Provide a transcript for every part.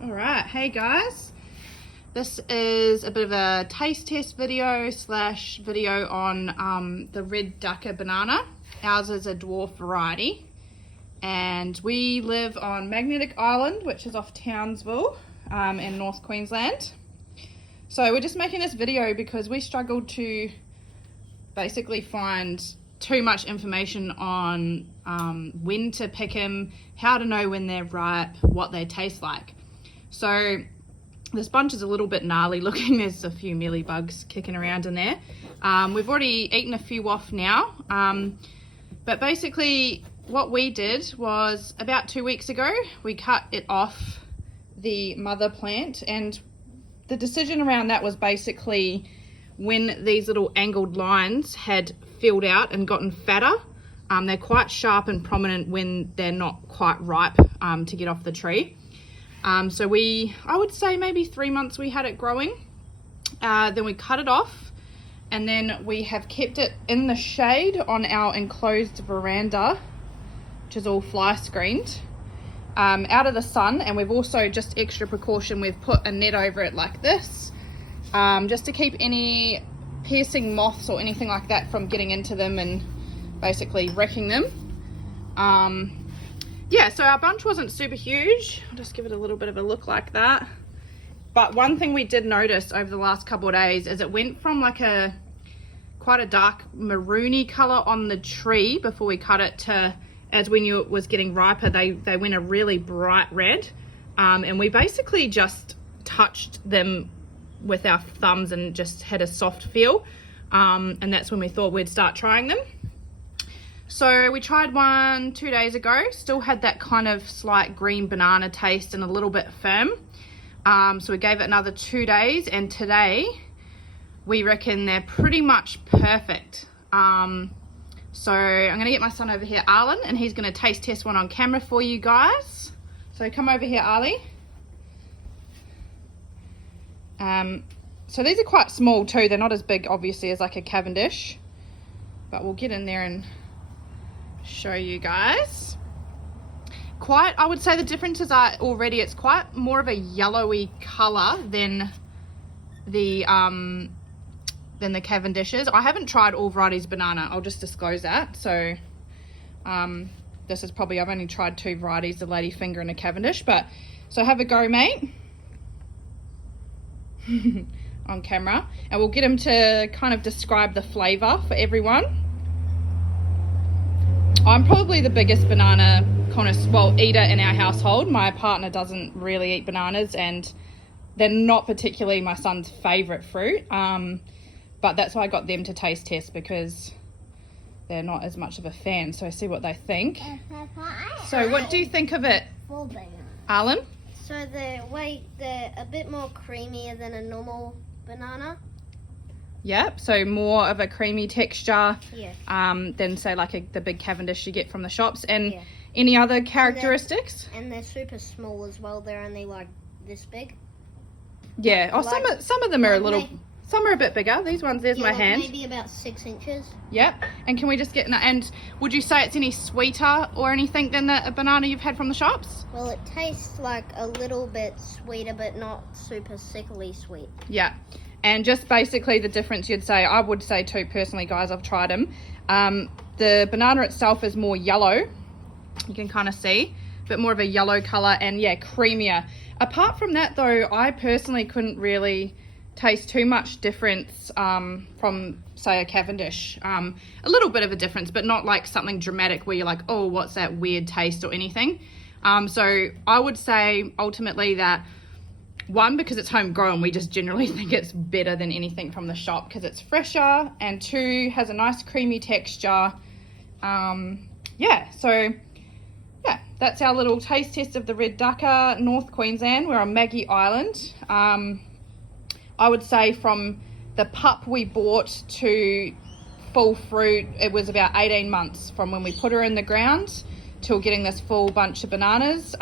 All right, hey guys, this is a bit of a taste test video slash video on the Red Dacca banana. Ours is a dwarf variety and we live on Magnetic Island, which is off Townsville in North Queensland. So we're just making this video because we struggled to basically find too much information on when to pick them, how to know when they're ripe, what they taste like. So this bunch is a little bit gnarly looking. There's a few mealy bugs kicking around in there. We've already eaten a few off now, but basically what we did was about 2 weeks ago we cut it off the mother plant, and the decision around that was basically when these little angled lines had filled out and gotten fatter. They're quite sharp and prominent when they're not quite ripe to get off the tree. So I would say maybe 3 months we had it growing. Then we cut it off, and then we have kept it in the shade on our enclosed veranda, which is all fly screened, out of the sun. And we've also, just extra precaution, we've put a net over it like this, just to keep any piercing moths or anything like that from getting into them and basically wrecking them. Yeah, so our bunch wasn't super huge. I'll just give it a little bit of a look like that. But one thing we did notice over the last couple of days is it went from like quite a dark maroony color on the tree before we cut it to, as we knew it was getting riper, they went a really bright red. And we basically just touched them with our thumbs and just had a soft feel. And that's when we thought we'd start trying them. So we tried one 2 days ago, still had that kind of slight green banana taste and a little bit firm. So we gave it another 2 days, and today we reckon they're pretty much perfect. So I'm gonna get my son over here, Arlen, and he's gonna taste test one on camera for you guys. So come over here, Arlie. So these are quite small too. They're not as big obviously as like a Cavendish, but we'll get in there and show you guys. I would say the differences are already, it's quite more of a yellowy color than the Cavendishes. I haven't tried all varieties banana, I'll just disclose that. So this is probably, I've only tried 2 varieties, the Ladyfinger and a Cavendish. But so have a go, mate. On camera, and we'll get him to kind of describe the flavor for everyone. I'm probably the biggest banana eater in our household. My partner doesn't really eat bananas, and they're not particularly my son's favorite fruit, but that's why I got them to taste test, because they're not as much of a fan. So see what they think. So what do you think of it, Arlen? So they're a bit more creamier than a normal banana. Yep, so more of a creamy texture, Yes. Than say like the big Cavendish you get from the shops. And Yeah. any other characteristics? And they're super small as well. They're only like this big. Yeah, oh, Like- some of them are a like little, may- some are a bit bigger. These ones, there's my like hand. Maybe about 6 inches. Yep, and can we just get, and would you say it's any sweeter or anything than the banana you've had from the shops? Well, it tastes like a little bit sweeter, but not super sickly sweet. Yeah, and just basically the difference you'd say, I would say too, personally guys, I've tried them. The banana itself is more yellow, you can kind of see, a bit more of a yellow color, and yeah, creamier. Apart from that though, I personally couldn't really taste too much difference from say a Cavendish. A little bit of a difference, but not like something dramatic where you're like, oh, what's that weird taste or anything. So I would say ultimately that, one, because it's homegrown, we just generally think it's better than anything from the shop because it's fresher, and 2, has a nice creamy texture. Yeah, so yeah, that's our little taste test of the Red Dacca, North Queensland. We're on Maggie Island. I would say from the pup we bought to full fruit, it was about 18 months from when we put her in the ground till getting this full bunch of bananas.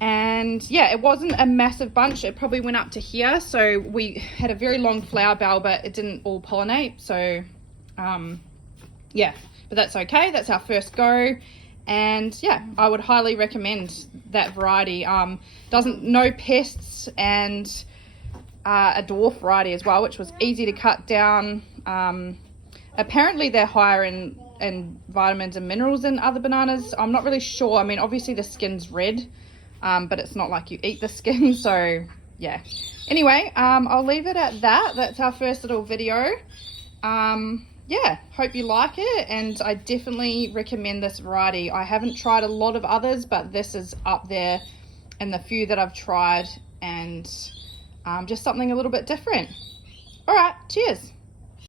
And yeah, it wasn't a massive bunch. It probably went up to here. So we had a very long flower bell, but it didn't all pollinate. So yeah, but that's okay. That's our first go. And yeah, I would highly recommend that variety. No pests, and a dwarf variety as well, which was easy to cut down. Apparently they're higher in vitamins and minerals than other bananas. I'm not really sure. I mean, obviously the skin's red, but it's not like you eat the skin, so yeah. Anyway, I'll leave it at that. That's our first little video. Yeah, hope you like it, and I definitely recommend this variety. I haven't tried a lot of others, but this is up there in the few that I've tried, and just something a little bit different. All right, cheers.